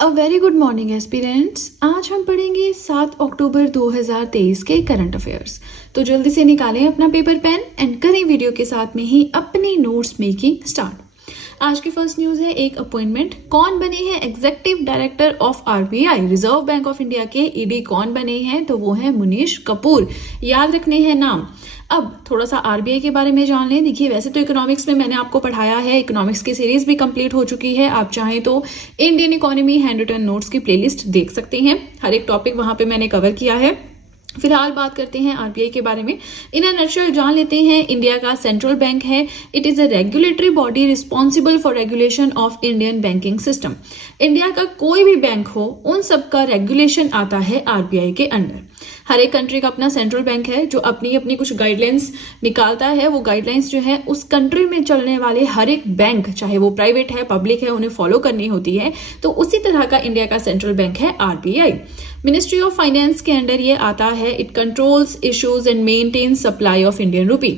A very good morning aspirants. आज हम पढ़ेंगे 7 अक्टूबर 2023 के करंट अफेयर्स। तो जल्दी से निकालें अपना पेपर पेन एंड करें वीडियो के साथ में ही अपनी नोट्स मेकिंग स्टार्ट। आज की फर्स्ट न्यूज है एक अपॉइंटमेंट। कौन बने हैं executive director of RBI? Reserve bank of India के ईडी कौन बने हैं? तो वो है मुनीश कपूर। याद रखने हैं नाम। अब थोड़ा सा आरबीआई के बारे में जान लें। देखिए, वैसे तो इकोनॉमिक्स में मैंने आपको पढ़ाया है, इकोनॉमिक्स की सीरीज भी कंप्लीट हो चुकी है। आप चाहें तो Indian economy hand written notes की प्लेलिस्ट देख सकते हैं। हर एक टॉपिक वहां पे मैंने कवर किया है। फिलहाल बात करते हैं आरबीआई के बारे में। इन अ नटशेल जान लेते हैं, इंडिया का सेंट्रल बैंक है। It is a regulatory body responsible for regulation of Indian banking system. India का कोई भी बैंक हो, उन सब का रेगुलेशन आता है आरबीआई के अंडर। हर एक कंट्री का अपना सेंट्रल बैंक है जो अपनी अपनी कुछ गाइडलाइंस निकालता है। वो गाइडलाइंस जो है उस कंट्री में चलने वाले हर एक बैंक, चाहे वो प्राइवेट है पब्लिक है, उन्हें फॉलो करनी होती है। तो उसी तरह का इंडिया का सेंट्रल बैंक है आरबीआई। मिनिस्ट्री ऑफ फाइनेंस के अंडर ये आता है। It controls issues and maintains supply of Indian rupee.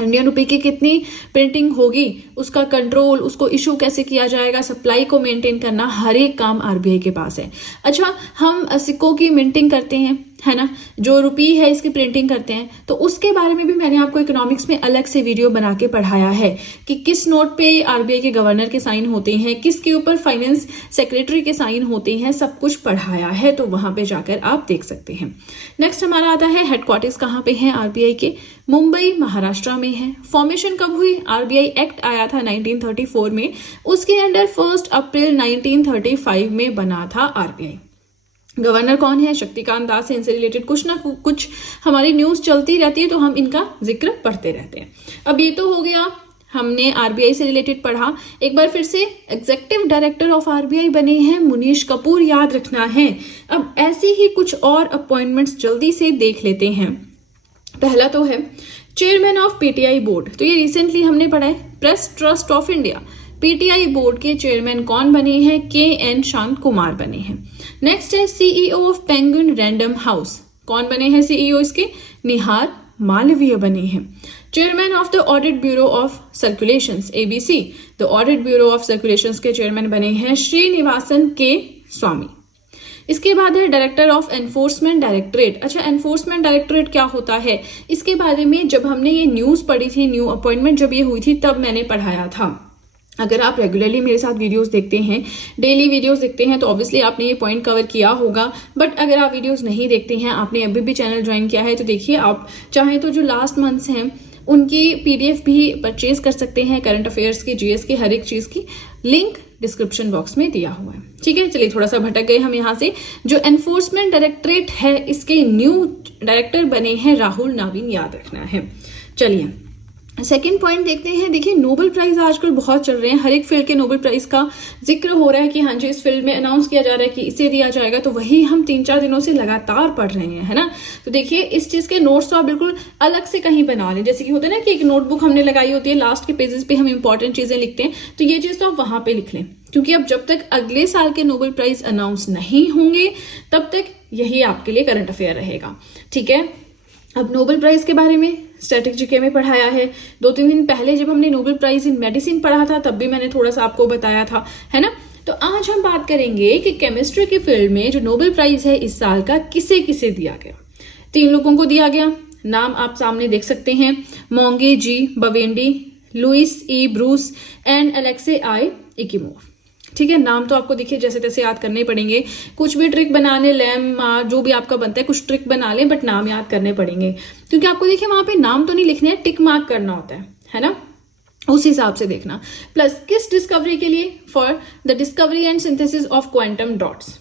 Indian rupee की कितनी प्रिंटिंग होगी, उसका कंट्रोल, उसको इशू कैसे किया जाएगा, सप्लाई को मेंटेन करना, हर एक काम आरबीआई के पास है। अच्छा, हम सिक्कों की मिंटिंग करते हैं, है ना, जो रुपी है इसकी प्रिंटिंग करते हैं, तो उसके बारे में भी मैंने आपको इकोनॉमिक्स में अलग से वीडियो बना के पढ़ाया है कि किस नोट पे आरबीआई के गवर्नर के साइन होते हैं, किसके ऊपर फाइनेंस सेक्रेटरी के साइन होते हैं, सब कुछ पढ़ाया है। तो वहां पे जाकर आप देख सकते हैं। नेक्स्ट हमारा आता है हेडक्वार्टर्स कहाँ पे है आरबीआई के? मुंबई महाराष्ट्र में है। फॉर्मेशन कब हुई? आरबीआई एक्ट आया था 1934 में, उसके अंडर 1 अप्रैल 1935 में बना था आरबीआई। गवर्नर कौन है? शक्तिकांत दास है। इनसे रिलेटेड कुछ ना कुछ हमारी न्यूज चलती रहती है, तो हम इनका जिक्र पढ़ते रहते हैं। अब ये तो हो गया, हमने आरबीआई से रिलेटेड पढ़ा। एक बार फिर से एग्जीक्यूटिव डायरेक्टर ऑफ आरबीआई बने हैं मुनीश कपूर, याद रखना है। अब ऐसे ही कुछ और अपॉइंटमेंट्स जल्दी से देख लेते हैं। पहला तो है चेयरमैन ऑफ पीटीआई बोर्ड। तो ये रिसेंटली हमने पढ़ा है। Press trust of India, PTI board के चेयरमैन कौन बने हैं? के.एन. शांत कुमार बने हैं। नेक्स्ट है CEO of penguin random house. कौन बने हैं सीईओ इसके? निहार मालवीय बने हैं। Chairman of the audit bureau of circulations, ABC, the audit bureau of circulations के चेयरमैन बने हैं श्रीनिवासन के स्वामी। इसके बाद है डायरेक्टर ऑफ एनफोर्समेंट डायरेक्टरेट। अच्छा, एनफोर्समेंट डायरेक्टरेट क्या होता है, इसके बारे में जब हमने ये न्यूज पढ़ी थी, न्यू अपॉइंटमेंट जब ये हुई थी, तब मैंने पढ़ाया था। अगर आप रेगुलरली मेरे साथ वीडियोस देखते हैं, डेली वीडियोस देखते हैं, तो ऑब्वियसली आपने ये पॉइंट कवर किया होगा। बट अगर आप वीडियोस नहीं देखते हैं, आपने अभी भी चैनल ज्वाइन किया है, तो देखिए, आप चाहें तो जो लास्ट मंथ्स हैं उनकी पीडीएफ भी परचेज कर सकते हैं। करंट अफेयर्स की, जीएस की, हर एक चीज की लिंक डिस्क्रिप्शन बॉक्स में दिया हुआ है। ठीक है, चलिए थोड़ा सा भटक गए हम यहाँ से। जो एनफोर्समेंट डायरेक्टरेट है, इसके न्यू डायरेक्टर बने हैं राहुल नावीन, याद रखना है। चलिए सेकेंड पॉइंट देखते हैं। देखिए, नोबेल प्राइज आजकल बहुत चल रहे हैं। हर एक फील्ड के नोबेल प्राइज का जिक्र हो रहा है कि हाँ जी, इस फील्ड में अनाउंस किया जा रहा है कि इसे दिया जाएगा। तो वही हम 3-4 दिनों से लगातार पढ़ रहे हैं, है ना। तो देखिए, इस चीज के नोट्स तो आप बिल्कुल अलग से कहीं बना लें। जैसे कि होता है ना कि एक नोटबुक हमने लगाई होती है, लास्ट के पेजेस पे हम इंपॉर्टेंट चीजें लिखते हैं, तो ये चीज तो आप वहां पे लिख लें। क्योंकि अब जब तक अगले साल के नोबेल प्राइज अनाउंस नहीं होंगे, तब तक यही आपके लिए करंट अफेयर रहेगा। ठीक है, अब नोबेल प्राइज के बारे में स्टैटिक जीके में पढ़ाया है। 2-3 दिन पहले जब हमने नोबेल प्राइज इन मेडिसिन पढ़ा था, तब भी मैंने थोड़ा सा आपको बताया था, है ना। तो आज हम बात करेंगे कि केमिस्ट्री की फील्ड में जो नोबेल प्राइज है इस साल का, किसे किसे दिया गया। 3 लोगों को दिया गया। नाम आप सामने देख सकते हैं, Moungi G Bawendi, Louis E Brus and Alexei I Ekimov. ठीक है, नाम तो आपको देखिए जैसे तैसे याद करने पड़ेंगे। कुछ भी ट्रिक बना ले, लैम जो भी आपका बनता है, कुछ ट्रिक बना ले, बट नाम याद करने पड़ेंगे। क्योंकि आपको देखिए वहां पे नाम तो नहीं लिखने हैं, टिक मार्क करना होता है ना, उस हिसाब से देखना। प्लस किस डिस्कवरी के लिए? For the discovery and synthesis of quantum dots.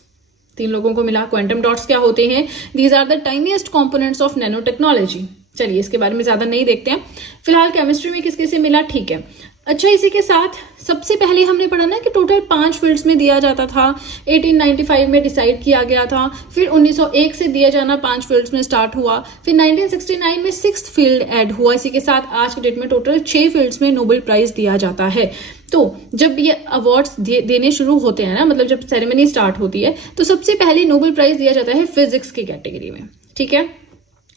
3 लोगों को मिला। क्वांटम डॉट्स क्या होते हैं? These are the tiniest components of nano technology. चलिए इसके बारे में ज्यादा नहीं देखते हैं। फिलहाल केमिस्ट्री में किस किसे मिला, ठीक है। अच्छा, इसी के साथ सबसे पहले हमने पढ़ा ना कि टोटल 5 फील्ड्स में दिया जाता था। 1895 में डिसाइड किया गया था। फिर 1901 से दिया जाना 5 फील्ड्स में स्टार्ट हुआ। फिर 1969 में 6th फील्ड ऐड हुआ। इसी के साथ आज के डेट में टोटल 6 फील्ड्स में नोबेल प्राइज दिया जाता है। तो जब ये अवार्ड्स देने शुरू होते हैं ना, मतलब जब सेरेमनी स्टार्ट होती है, तो सबसे पहले नोबेल प्राइज दिया जाता है फिजिक्स की कैटेगरी में। ठीक है,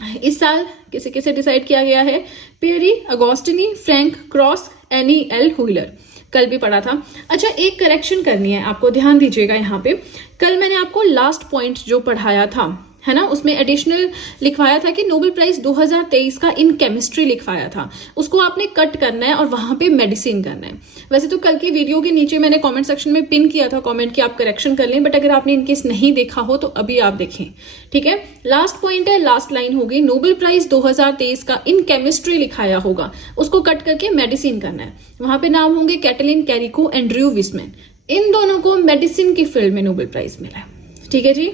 इस साल किसे किसे डिसाइड किया गया है? पियरी अगोस्टिनी, फ्रैंक क्रॉस, एनी एल हुइलर। कल भी पढ़ा था। अच्छा, एक करेक्शन करनी है आपको, ध्यान दीजिएगा यहाँ पे। कल मैंने आपको लास्ट पॉइंट जो पढ़ाया था, है ना, उसमें एडिशनल लिखवाया था कि नोबेल प्राइज 2023 का इन केमिस्ट्री लिखवाया था, उसको आपने कट करना है और वहां पे मेडिसिन करना है। वैसे तो कल की वीडियो के नीचे मैंने कमेंट सेक्शन में पिन किया था कमेंट कि आप करेक्शन कर लें, बट अगर आपने इनकेस नहीं देखा हो तो अभी आप देखें, ठीक है। लास्ट पॉइंट है, लास्ट लाइन होगी, नोबेल प्राइज 2023 का इन केमिस्ट्री लिखाया होगा, उसको कट करके मेडिसिन करना है। वहां पे नाम होंगे Katalin Kariko and Drew Weissman, इन दोनों को मेडिसिन की फील्ड में नोबेल प्राइज मिला है, ठीक है जी।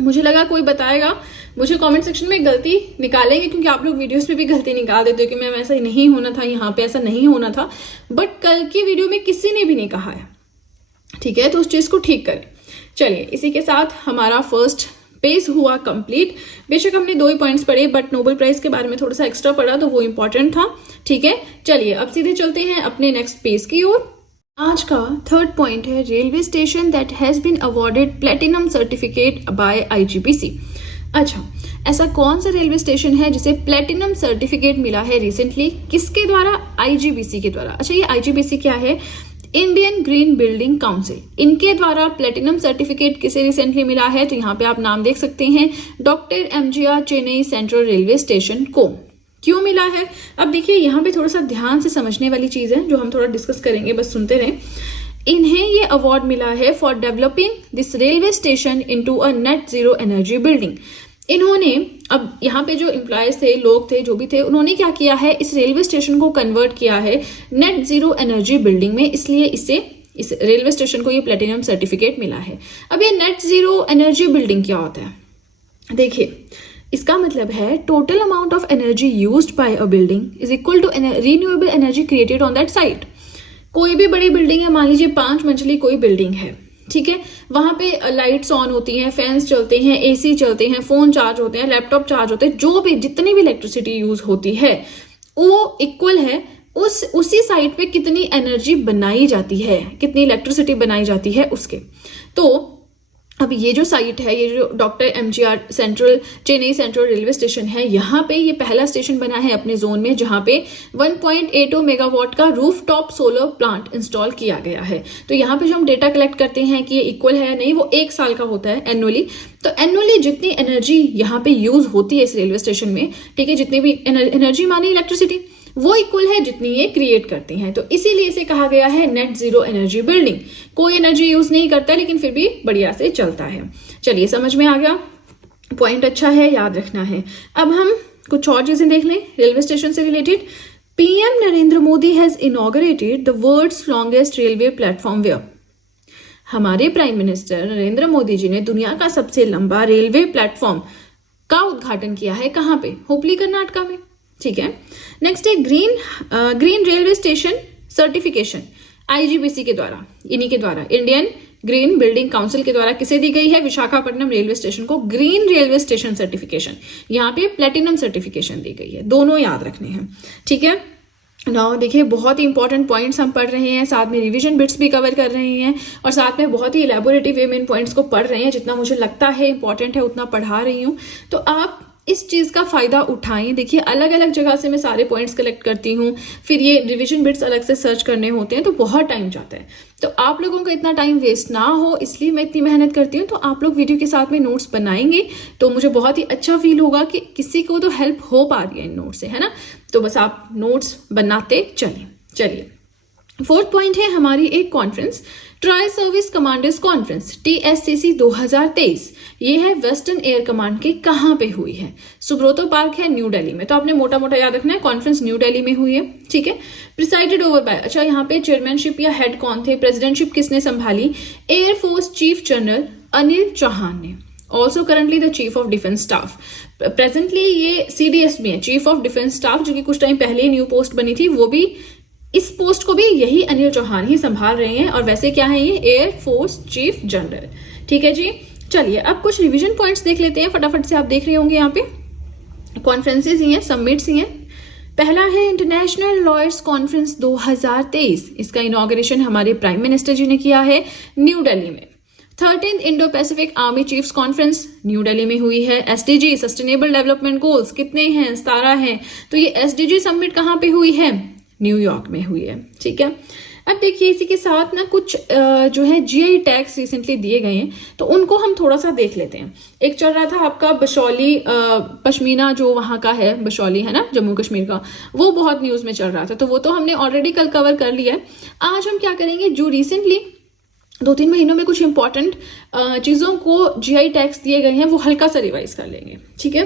मुझे लगा कोई बताएगा, मुझे कमेंट सेक्शन में गलती निकालेंगे, क्योंकि आप लोग वीडियोस में भी गलती निकाल देते हो कि मैम ऐसा नहीं होना था, यहाँ पे ऐसा नहीं होना था, बट कल की वीडियो में किसी ने भी नहीं कहा है, ठीक है। तो उस चीज को ठीक करें। चलिए, इसी के साथ हमारा फर्स्ट पेज हुआ कंप्लीट। बेशक हमने 2 ही पॉइंट्स पढ़े, बट नोबेल प्राइज के बारे में थोड़ा सा एक्स्ट्रा पढ़ा तो वो इंपॉर्टेंट था, ठीक है। चलिए अब सीधे चलते हैं अपने नेक्स्ट पेज की ओर। आज का थर्ड पॉइंट है, railway station that has been awarded platinum certificate by IGBC. अच्छा, ऐसा कौन सा रेलवे स्टेशन है जिसे प्लेटिनम सर्टिफिकेट मिला है रिसेंटली, किसके द्वारा? आईजीबीसी के द्वारा। अच्छा, ये आईजीबीसी क्या है? इंडियन ग्रीन बिल्डिंग काउंसिल, इनके द्वारा प्लेटिनम सर्टिफिकेट किसे रिसेंटली मिला है? तो यहाँ पे आप नाम देख सकते हैं, doctor MGR Chennai central railway station को। क्यों मिला है? अब देखिए, यहाँ पे थोड़ा सा ध्यान से समझने वाली चीज है जो हम थोड़ा डिस्कस करेंगे, बस सुनते रहें। इन्हें ये अवार्ड मिला है for developing this railway station into a net zero energy building. इन्होंने, अब यहाँ पे जो एम्प्लॉयज थे, लोग थे, जो भी थे, उन्होंने क्या किया है, इस रेलवे स्टेशन को कन्वर्ट किया है नेट जीरो एनर्जी बिल्डिंग में, इसलिए इस रेलवे स्टेशन को ये प्लेटिनम सर्टिफिकेट मिला है। अब ये नेट जीरो एनर्जी बिल्डिंग क्या होता है? देखिए, इसका मतलब है total amount of energy used by a building is equal to renewable energy created on that site. कोई भी बड़ी बिल्डिंग है, मान लीजिए 5 मंजिली कोई बिल्डिंग है, ठीक है, वहां पे लाइट्स ऑन होती हैं, फैंस चलते हैं, एसी चलते हैं, फोन चार्ज होते हैं, लैपटॉप चार्ज होते हैं, जो भी जितनी भी इलेक्ट्रिसिटी यूज होती है वो इक्वल है उसी साइट पे कितनी एनर्जी बनाई जाती है, कितनी इलेक्ट्रिसिटी बनाई जाती है उसके। तो अब ये जो साइट है, ये जो doctor MGR Chennai central railway station है, यहाँ पे ये पहला स्टेशन बना है अपने जोन में जहाँ पे 1.80 मेगावाट का रूफटॉप सोलर प्लांट इंस्टॉल किया गया है। तो यहाँ पे जो हम डेटा कलेक्ट करते हैं कि ये इक्वल है या नहीं, वो 1 साल का होता है एनुअली। तो एनुअली जितनी एनर्जी यहाँ पे यूज होती है इस रेलवे स्टेशन में, ठीक है, जितनी भी एनर्जी माने इलेक्ट्रिसिटी, वो इक्वल है जितनी ये क्रिएट करती हैं। तो इसीलिए इसे कहा गया है नेट जीरो एनर्जी बिल्डिंग। कोई एनर्जी यूज नहीं करता, लेकिन फिर भी बढ़िया से चलता है। चलिए, समझ में आ गया, पॉइंट अच्छा है, याद रखना है। अब हम कुछ और चीजें देख लें रेलवे स्टेशन से related. PM Narendra Modi has inaugurated the world's longest railway platform where. हमारे प्राइम मिनिस्टर नरेंद्र मोदी जी ने दुनिया का सबसे लंबा रेलवे प्लेटफॉर्म का उद्घाटन किया है। कहाँ पे? हुबली कर्नाटका में, ठीक है। नेक्स्ट है green railway station certification, IGBC के द्वारा, इन्हीं के द्वारा, इंडियन ग्रीन बिल्डिंग काउंसिल के द्वारा किसे दी गई है? विशाखापट्टनम रेलवे स्टेशन को ग्रीन रेलवे स्टेशन सर्टिफिकेशन। यहाँ पे प्लेटिनम सर्टिफिकेशन दी गई है, दोनों याद रखने हैं, ठीक है। नाउ देखिए, बहुत ही इंपॉर्टेंट पॉइंट्स हम पढ़ रहे हैं, साथ में रिवीजन बिट्स भी कवर कर रहे हैं, और साथ में बहुत ही इलेबोरेटिव वे में इन पॉइंट्स को पढ़ रहे हैं। जितना मुझे लगता है इंपॉर्टेंट है उतना पढ़ा रही हूँ, तो आप इस चीज का फायदा उठाएं। देखिए, अलग अलग जगह से मैं सारे पॉइंट्स कलेक्ट करती हूँ, फिर ये रिवीजन बिट्स अलग से सर्च करने होते हैं, तो बहुत टाइम जाता है। तो आप लोगों का इतना टाइम वेस्ट ना हो, इसलिए मैं इतनी मेहनत करती हूँ। तो आप लोग वीडियो के साथ में नोट्स बनाएंगे तो मुझे बहुत ही अच्छा फील होगा कि किसी को तो हेल्प हो पा रही है इन नोट्स से, है ना। तो बस आप नोट्स बनाते चलें। चलिए, फोर्थ पॉइंट है हमारी एक conference, tri service commanders conference TSCC 2023। ये है वेस्टर्न एयर कमांड के कहाँ पे हुई है? सुब्रोतो पार्क है, न्यू दिल्ली में। तो आपने मोटा मोटा याद रखना है, कॉन्फ्रेंस न्यू दिल्ली में हुई है, ठीक है। प्रिसाइडेड ओवर बाय, अच्छा यहाँ पे चेयरमैनशिप या हेड कौन थे, प्रेसिडेंटशिप किसने संभाली? Air force chief general Anil Chauhan ने। Also currently the chief of defence staff. Presently ये CDS में है, चीफ ऑफ डिफेंस स्टाफ, जो कि कुछ टाइम पहले न्यू पोस्ट बनी थी, वो भी इस पोस्ट को भी यही अनिल चौहान ही संभाल रहे हैं। और वैसे क्या है, ये एयर फोर्स चीफ जनरल, ठीक है जी। चलिए, अब कुछ रिवीजन पॉइंट्स देख लेते हैं, फटाफट से आप देख रहे होंगे यहाँ पे कॉन्फ्रेंसेस ही हैं, समिट्स ही हैं। पहला है इंटरनेशनल लॉयर्स कॉन्फ्रेंस 2023। इसका इनॉग्रेशन हमारे प्राइम मिनिस्टर जी ने किया है न्यू दिल्ली में। 13th Indo Pacific army chiefs conference new Delhi में हुई है। SDG सस्टेनेबल डेवलपमेंट गोल्स कितने हैं? 17 हैं। तो ये SDG समिट कहाँ पे हुई है? न्यूयॉर्क में हुई है, ठीक है। अब देखिए इसी के साथ ना कुछ जो है जीआई टैग्स रिसेंटली दिए गए हैं, तो उनको हम थोड़ा सा देख लेते हैं। एक चल रहा था आपका बशौली पश्मीना, जो वहां का है बशौली है ना जम्मू कश्मीर का, वो बहुत न्यूज में चल रहा था, तो वो तो हमने ऑलरेडी कल कवर कर लिया है। आज हम क्या करेंगे, जो रिसेंटली 2-3 महीनों में कुछ इंपॉर्टेंट चीजों को जीआई टैग्स दिए गए हैं वो हल्का सा रिवाइज कर लेंगे। ठीक है,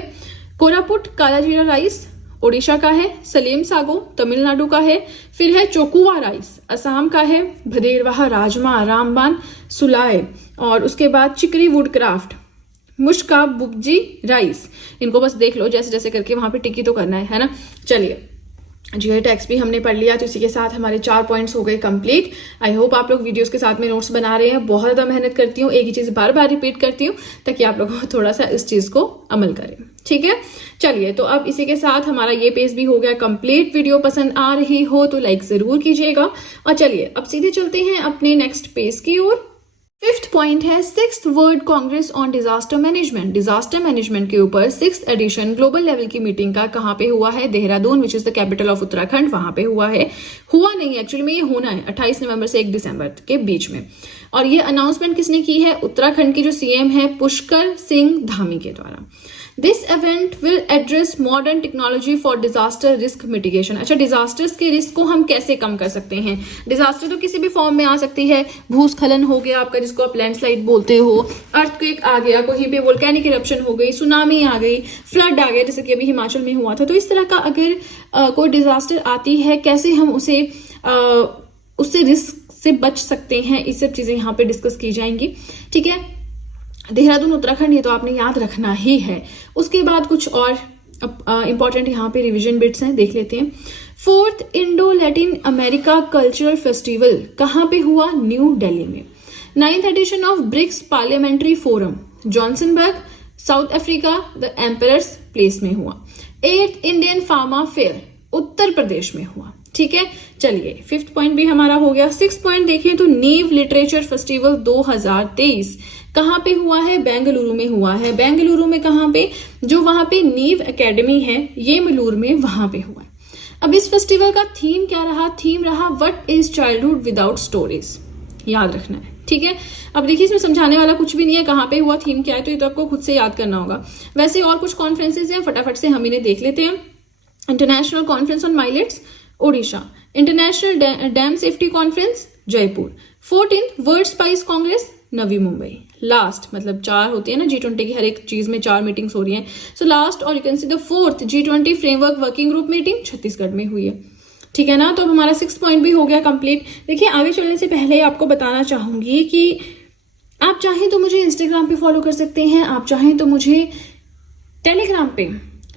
कोरापुट काला जीरा राइस ओडिशा का है, सलेम सागो तमिलनाडु का है, फिर है चोकुआ राइस असम का है, भदेरवाह राजमा रामबान सुलाए, और उसके बाद चिकरी वुडक्राफ्ट मुश्का बुब्जी राइस। इनको बस देख लो जैसे जैसे करके, वहां पे टिकी तो करना है ना। चलिए जीआई टैग्स भी हमने पढ़ लिया, तो इसी के साथ हमारे 4 पॉइंट्स हो गए कंप्लीट। आई होप आप लोग वीडियोस के साथ में नोट्स बना रहे हैं। बहुत ज्यादा मेहनत करती हूँ, एक ही चीज बार बार रिपीट करती हूँ ताकि आप लोग थोड़ा सा इस चीज को अमल करें। ठीक है, चलिए तो अब इसी के साथ हमारा ये पेज भी हो गया कंप्लीट। वीडियो पसंद आ रही हो तो लाइक जरूर कीजिएगा, और चलिए अब सीधे चलते हैं अपने नेक्स्ट पेज की ओर। 5th पॉइंट है 6th world Congress on disaster management. Disaster management के ऊपर 6th एडिशन ग्लोबल लेवल की मीटिंग का कहाँ पे हुआ है, देहरादून विच is the capital of Uttarakhand, वहां पे हुआ है। हुआ नहीं, एक्चुअली में ये होना है 28 नवंबर से 1 दिसंबर के बीच में। और ये अनाउंसमेंट किसने की है, उत्तराखंड की जो सीएम है पुष्कर सिंह धामी के द्वारा। This event will address modern technology for disaster risk mitigation. अच्छा, डिजास्टर्स के रिस्क को हम कैसे कम कर सकते हैं। डिजास्टर तो किसी भी फॉर्म में आ सकती है, भूस्खलन हो गया आपका जिसको आप लैंडस्लाइड बोलते हो, अर्थक्वेक आ गया, कहीं पे वोल्केनिक इरप्शन हो गई, सुनामी आ गई, फ्लड आ गया जैसे कि अभी हिमाचल में हुआ था। तो इस तरह का अगर कोई डिजास्टर आती है, कैसे हम उससे रिस्क से बच सकते हैं, ये सब चीजें यहाँ पे डिस्कस की जाएंगी। ठीक है, देहरादून उत्तराखंड ये तो आपने याद रखना ही है। उसके बाद कुछ और इंपॉर्टेंट यहाँ पे रिवीजन बिट्स हैं, देख लेते हैं। 4th Indo Latin America cultural festival कहाँ पे हुआ, न्यू दिल्ली में। 9th edition of BRICS parliamentary forum Johannesburg South Africa the emperor's place में हुआ। 8th Indian pharma fair Uttar Pradesh में हुआ। ठीक है, चलिए 5th पॉइंट भी हमारा हो गया। 6th पॉइंट देखें तो नीव लिटरेचर फेस्टिवल 2023 कहाँ पे हुआ है, बेंगलुरु में हुआ है। बेंगलुरु में कहाँ पे, जो वहां पे नीव एकेडमी है ये मलूर में, वहां पे हुआ है। अब इस फेस्टिवल का थीम क्या रहा, थीम रहा what is childhood without stories, याद रखना है। ठीक है, अब देखिए इसमें समझाने वाला कुछ भी नहीं है, कहाँ पे हुआ, थीम क्या है, तो ये तो आपको खुद से याद करना होगा। वैसे और कुछ कॉन्फ्रेंसेज हैं, फटाफट से हम इन्हें देख लेते हैं। International conference on millets Odisha, international dam safety conference Jaipur, 14th world spice congress Navi Mumbai. Last मतलब 4 होती है ना G20 की, हर एक चीज में 4 मीटिंग्स हो रही हैं। सो लास्ट और you can see the 4th G20 framework working group meeting Chhattisgarh में हुई है। ठीक है ना, तो अब हमारा 6th पॉइंट भी हो गया कंप्लीट। देखिए आगे चलने से पहले आपको बताना चाहूंगी कि आप चाहें तो मुझे इंस्टाग्राम पे फॉलो कर सकते हैं, आप चाहें तो मुझे टेलीग्राम पे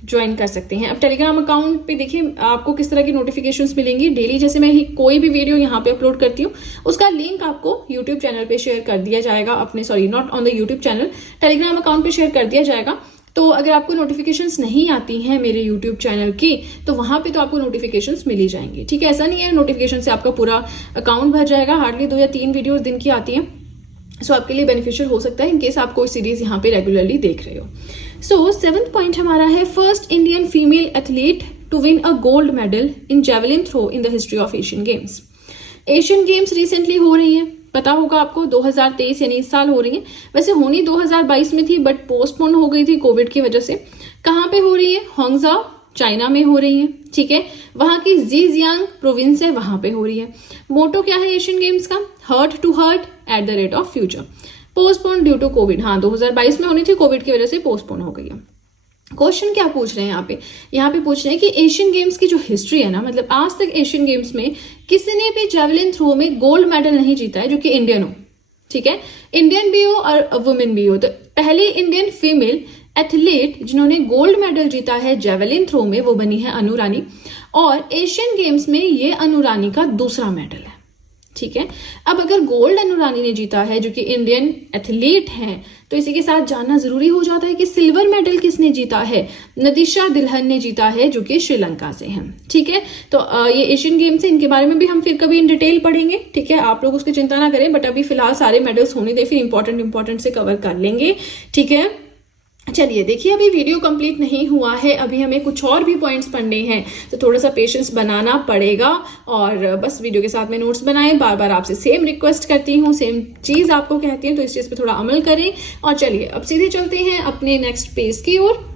ज्वाइन कर सकते हैं। अब टेलीग्राम अकाउंट पे देखिए आपको किस तरह की नोटिफिकेशंस मिलेंगी डेली। जैसे मैं कोई भी वीडियो यहाँ पे अपलोड करती हूँ उसका लिंक आपको यूट्यूब चैनल पे शेयर कर दिया जाएगा, अपने sorry not on the YouTube channel, Telegram account पे शेयर कर दिया जाएगा। तो अगर आपको नोटिफिकेशंस नहीं आती हैं मेरे यूट्यूब चैनल की, तो वहां पे तो आपको नोटिफिकेशंस मिल ही जाएंगी। ठीक है, ऐसा नहीं है नोटिफिकेशन से आपका पूरा अकाउंट भर जाएगा, हार्डली 2 या 3 वीडियोज दिन की आती हैं। सो आपके लिए बेनिफिशियल हो सकता है इनकेस आप कोई सीरीज यहाँ पे रेगुलरली देख रहे हो। सो 7th पॉइंट हमारा है first Indian female athlete to win a gold medal in javelin throw in the history of Asian games. Asian games recently हो रही है, पता होगा आपको 2023 यानी इस साल हो रही है। वैसे होनी 2022 में थी बट पोस्टपोन हो गई थी कोविड की वजह से। कहाँ पे हो रही है, होंगजाओ चाइना में हो रही है। ठीक है, वहां की जीजियांग प्रोविंस है, वहां पे हो रही है। मोटो क्या है एशियन गेम्स का, heart to heart at the rate of future. Postpone due to Covid, हाँ 2022 में होनी थी, कोविड की वजह से पोस्टपोन हो गई है। क्वेश्चन क्या पूछ रहे हैं यहाँ पे पूछ रहे हैं कि एशियन गेम्स की जो हिस्ट्री है ना, मतलब आज तक एशियन गेम्स में किसी ने भी जेवलिन थ्रो में गोल्ड मेडल नहीं जीता है जो कि इंडियन हो। ठीक है, इंडियन भी हो और वुमेन भी हो। तो पहली इंडियन फीमेल एथलीट जिन्होंने गोल्ड मेडल जीता है जेवलिन थ्रो में वो बनी है अनु रानी, और एशियन गेम्स में ये अनु रानी का दूसरा मेडल है। ठीक है, अब अगर गोल्ड अनु रानी ने जीता है जो कि इंडियन एथलीट हैं, तो इसी के साथ जानना जरूरी हो जाता है कि सिल्वर मेडल किसने जीता है, नदीशा दिलहन ने जीता है जो कि श्रीलंका से हैं। ठीक है, तो ये एशियन गेम्स है, इनके बारे में भी हम फिर कभी इन डिटेल पढ़ेंगे। ठीक है, आप लोग उसकी चिंता ना करें, बट अभी फिलहाल सारे मेडल्स होने दे, फिर इंपॉर्टेंट से कवर कर लेंगे। ठीक है, चलिए देखिए, अभी वीडियो कंप्लीट नहीं हुआ है, अभी हमें कुछ और भी पॉइंट्स पढ़ने हैं, तो थोड़ा सा पेशेंस बनाना पड़ेगा और बस वीडियो के साथ में नोट्स बनाएं। बार बार आपसे सेम रिक्वेस्ट करती हूँ, सेम चीज़ आपको कहती हूँ, तो इस चीज़ पे थोड़ा अमल करें। और चलिए अब सीधे चलते हैं अपने नेक्स्ट पेज की ओर।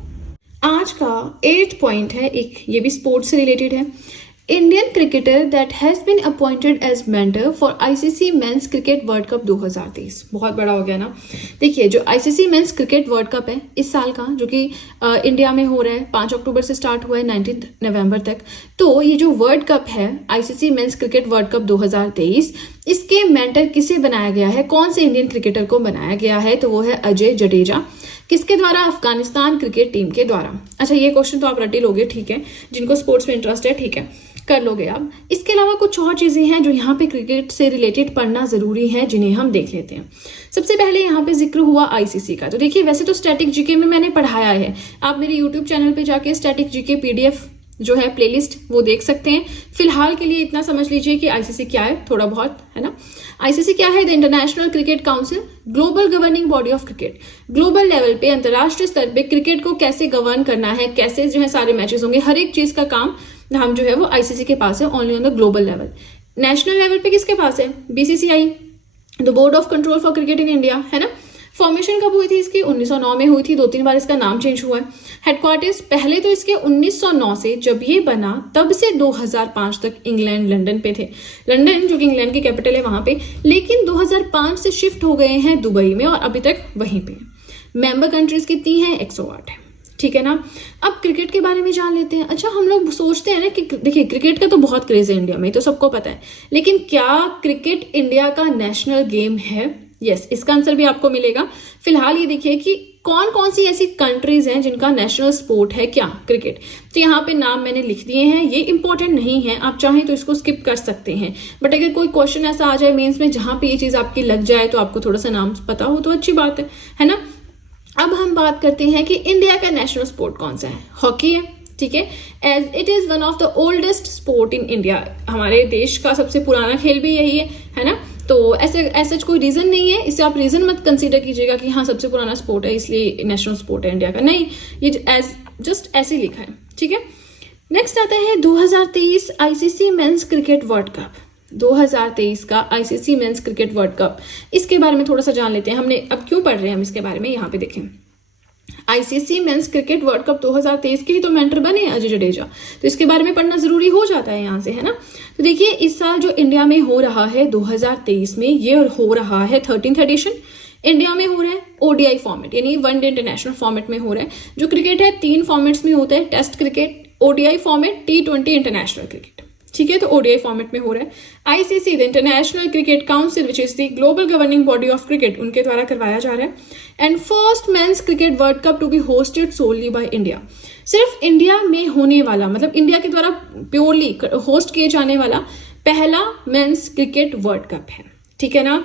आज का 8th पॉइंट है, एक ये भी स्पोर्ट्स से रिलेटेड है। Indian cricketer that has been appointed as mentor for ICC men's cricket world cup 2023। बहुत बड़ा हो गया ना। देखिए, जो ICC men's cricket world cup है इस साल का, जो कि इंडिया में हो रहा है, 5 अक्टूबर से स्टार्ट हुआ है 19 नवंबर तक। तो ये जो वर्ल्ड कप है, ICC men's cricket world cup 2023, इसके मेंटर किसे बनाया गया है, कौन से इंडियन क्रिकेटर को बनाया गया है, तो वो है अजय जडेजा। किसके द्वारा? अफगानिस्तान क्रिकेट टीम के द्वारा। अच्छा, ये क्वेश्चन तो आप रट ही लोगे, ठीक है, जिनको स्पोर्ट्स में इंटरेस्ट है, ठीक है, कर लोगे आप। इसके अलावा कुछ और चीजें हैं जो यहाँ पे क्रिकेट से रिलेटेड पढ़ना जरूरी है, जिन्हें हम देख लेते हैं। सबसे पहले यहाँ पे जिक्र हुआ आईसीसी का। तो देखिए, वैसे तो स्टैटिक जीके में मैंने पढ़ाया है, आप मेरे यूट्यूब चैनल पे जाके स्टैटिक जीके पीडीएफ जो है प्लेलिस्ट वो देख सकते हैं। फिलहाल के लिए इतना समझ लीजिए कि आईसीसी क्या है, थोड़ा बहुत, है ना। आईसीसी क्या है? The international cricket council, global governing body of cricket. Global level पे, अंतर्राष्ट्रीय स्तर पे क्रिकेट को कैसे गवर्न करना है, कैसे जो है सारे मैचेस होंगे, हर एक चीज का काम हम जो है वो आईसीसी के पास है, only on the global level. National level पे किसके पास है? BCCI, the board of control for cricket in India, है ना। फॉर्मेशन कब हुई थी इसकी? 1909 में हुई थी, 2-3 बार इसका नाम चेंज हुआ है। हेडक्वार्टर्स पहले तो इसके 1909 से जब ये बना तब से 2005 तक इंग्लैंड, लंदन पे थे। लंदन जो कि इंग्लैंड की कैपिटल है वहां पे, लेकिन 2005 से शिफ्ट हो गए हैं दुबई में और अभी तक वहीं पे। मेंबर कंट्रीज कितनी हैं? 108 है, ठीक है ना। अब क्रिकेट के बारे में जान लेते हैं। अच्छा, हम लोग सोचते हैं ना कि देखिए क्रिकेट का तो बहुत क्रेज है इंडिया में, तो सबको पता है, लेकिन क्या क्रिकेट इंडिया का नेशनल गेम है? यस, इसका आंसर भी आपको मिलेगा। फिलहाल ये देखिए कि कौन कौन सी ऐसी कंट्रीज हैं जिनका नेशनल स्पोर्ट है क्या, क्रिकेट। तो यहाँ पे नाम मैंने लिख दिए हैं, ये इंपॉर्टेंट नहीं है, आप चाहें तो इसको स्किप कर सकते हैं, बट अगर कोई क्वेश्चन ऐसा आ जाए मेंस में जहां पे ये चीज आपकी लग जाए तो आपको थोड़ा सा नाम पता हो तो अच्छी बात है ना। अब हम बात करते हैं कि इंडिया का नेशनल स्पोर्ट कौन सा है। हॉकी है, ठीक है, as it is one of the oldest sport in India. हमारे देश का सबसे पुराना खेल भी यही है ना। तो ऐसे कोई रीजन नहीं है, इसे आप रीजन मत कंसीडर कीजिएगा कि हाँ सबसे पुराना स्पोर्ट है इसलिए नेशनल स्पोर्ट है इंडिया का, नहीं, ये एज जस्ट ऐसे लिखा है, ठीक है। नेक्स्ट आता है 2023 ICC men's cricket world cup. 2023 का ICC men's cricket world cup, इसके बारे में थोड़ा सा जान लेते हैं। हमने अब क्यों पढ़ रहे हैं हम इसके बारे में, यहाँ पे देखें। ICC men's cricket world cup 2023 के ही तो मेंटर बने अजय जडेजा, तो इसके बारे में पढ़ना जरूरी हो जाता है यहाँ से, है ना। तो देखिए, इस साल जो इंडिया में हो रहा है 2023 में, ये हो रहा है 13th एडिशन। इंडिया में हो रहा है ओडीआई फॉर्मेट, यानी वनडे इंटरनेशनल फॉर्मेट में हो रहा है। जो क्रिकेट है 3 फॉर्मेट्स में होता है, test cricket, ODI format, T20 international cricket, ठीक है। तो ओडीआई फॉर्मेट में हो रहा है। ICC the international cricket council which is the global governing body of cricket, उनके द्वारा करवाया जा रहा है। And first men's cricket world cup to be hosted solely by India. सिर्फ इंडिया में होने वाला, मतलब इंडिया के द्वारा प्योरली होस्ट किए जाने वाला पहला मेंस क्रिकेट वर्ल्ड कप है, ठीक है ना।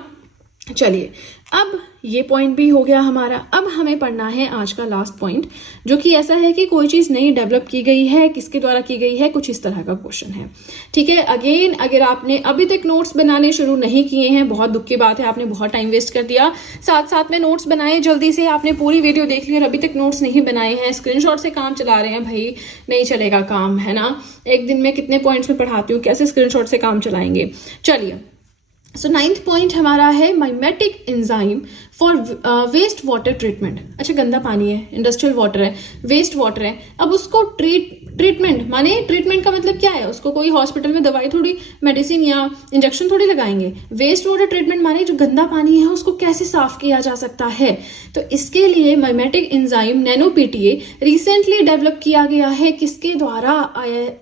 चलिए, अब ये पॉइंट भी हो गया हमारा। अब हमें पढ़ना है आज का लास्ट पॉइंट, जो कि ऐसा है कि कोई चीज नई डेवलप की गई है, किसके द्वारा की गई है, कुछ इस तरह का क्वेश्चन है, ठीक है। अगेन, अगर आपने अभी तक नोट्स बनाने शुरू नहीं किए हैं, बहुत दुख की बात है, आपने बहुत टाइम वेस्ट कर दिया। साथ साथ में नोट्स बनाए जल्दी से, आपने पूरी वीडियो देख ली और अभी तक नोट्स नहीं बनाए हैं, स्क्रीनशॉट से काम चला रहे हैं, भाई नहीं चलेगा काम, है ना। एक दिन में कितने पॉइंट्स में पढ़ाती हूँ, कैसे स्क्रीनशॉट से काम चलाएंगे। चलिए, सो 9th पॉइंट हमारा है mimetic enzyme for waste water treatment. अच्छा, गंदा पानी है, इंडस्ट्रियल वाटर है, वेस्ट वाटर है, अब उसको ट्रीटमेंट माने, ट्रीटमेंट का मतलब क्या है, उसको कोई हॉस्पिटल में दवाई थोड़ी, मेडिसिन या इंजेक्शन थोड़ी लगाएंगे। वेस्ट वाटर ट्रीटमेंट माने जो गंदा पानी है उसको कैसे साफ किया जा सकता है। तो इसके लिए माइमेटिक एंजाइम नैनो-पीटीए रिसेंटली डेवलप किया गया है, किसके द्वारा?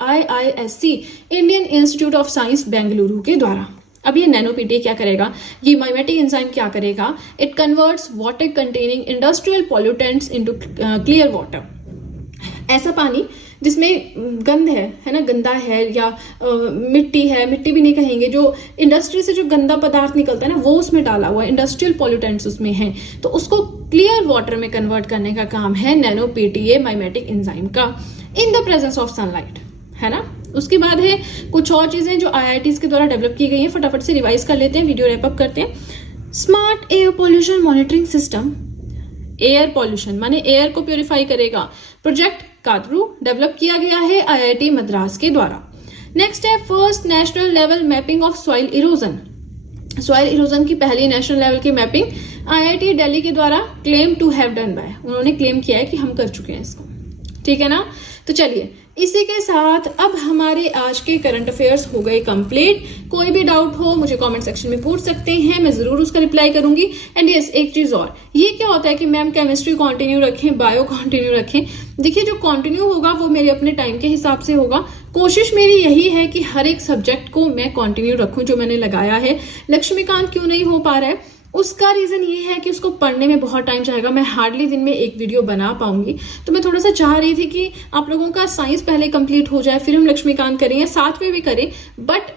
IISc, Indian institute of science Bengaluru के द्वारा। अब ये नैनो-पीटीए क्या करेगा, ये माइमेटिक एंजाइम क्या करेगा? It converts water containing industrial pollutants into clear water. ऐसा पानी जिसमें गंध है ना, गंदा है, या मिट्टी है, मिट्टी भी नहीं कहेंगे, जो इंडस्ट्री से जो गंदा पदार्थ निकलता है ना, वो उसमें डाला हुआ है, इंडस्ट्रियल पॉल्यूटेंट्स उसमें हैं, तो उसको क्लियर वाटर में कन्वर्ट करने का काम है नैनो-पीटीए माइमेटिक एंजाइम का, in the presence of sunlight, है ना। उसके बाद है कुछ और चीजें जो IITs के द्वारा डेवलप की गई हैं, फटाफट से रिवाइज कर लेते हैं, वीडियो रैप अप करते हैं। Smart air pollution monitoring system air pollution माने एयर को प्योरीफाई करेगा। प्रोजेक्ट कादरू डेवलप किया गया है IIT मद्रास के द्वारा। नेक्स्ट है first national level mapping of soil erosion. Soil erosion की पहली नेशनल लेवल की मैपिंग IIT दिल्ली के द्वारा claim to have done by, उन्होंने क्लेम किया है कि हम कर चुके हैं इसको, ठीक है ना। तो चलिए इसी के साथ अब हमारे आज के करंट अफेयर्स हो गए कंप्लीट। कोई भी डाउट हो मुझे कमेंट सेक्शन में पूछ सकते हैं, मैं जरूर उसका रिप्लाई करूंगी। एंड यस एक चीज और, ये क्या होता है कि मैम केमिस्ट्री कंटिन्यू रखें, बायो कंटिन्यू रखें। देखिए जो कंटिन्यू होगा वो मेरे अपने टाइम के हिसाब से होगा। कोशिश मेरी यही है कि हर एक सब्जेक्ट को मैं कंटिन्यू रखूं जो मैंने लगाया है। लक्ष्मीकांत क्यों नहीं हो पा रहा है, उसका रीजन ये है कि उसको पढ़ने में बहुत टाइम जाएगा, मैं हार्डली दिन में एक वीडियो बना पाऊंगी। तो मैं थोड़ा सा चाह रही थी कि आप लोगों का साइंस पहले कंप्लीट हो जाए, फिर हम लक्ष्मीकांत करें या साथ में भी करें। बट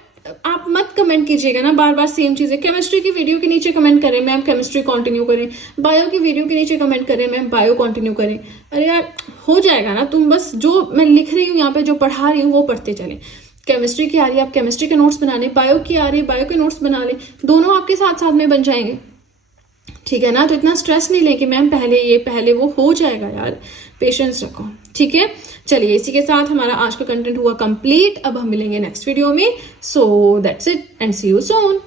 आप मत कमेंट कीजिएगा ना बार बार सेम चीजें। केमिस्ट्री की वीडियो के नीचे कमेंट करें मैम केमिस्ट्री कंटिन्यू करें, बायो की वीडियो के नीचे कमेंट करें मैम बायो कंटिन्यू करें। अरे यार हो जाएगा ना, तुम बस जो मैं लिख रही हूँ यहाँ पे जो पढ़ा रही हूँ वो पढ़ते चले। केमिस्ट्री की आ रही है आप केमिस्ट्री के नोट्स बना लें, बायो की आ रही है बायो के नोट्स बना लें, दोनों आपके साथ साथ में बन जाएंगे, ठीक है ना। तो इतना स्ट्रेस नहीं ले कि मैम पहले ये पहले वो, हो जाएगा यार, पेशेंस रखो, ठीक है। चलिए इसी के साथ हमारा आज का कंटेंट हुआ कंप्लीट। अब हम मिलेंगे नेक्स्ट वीडियो में। So that's it and see you soon.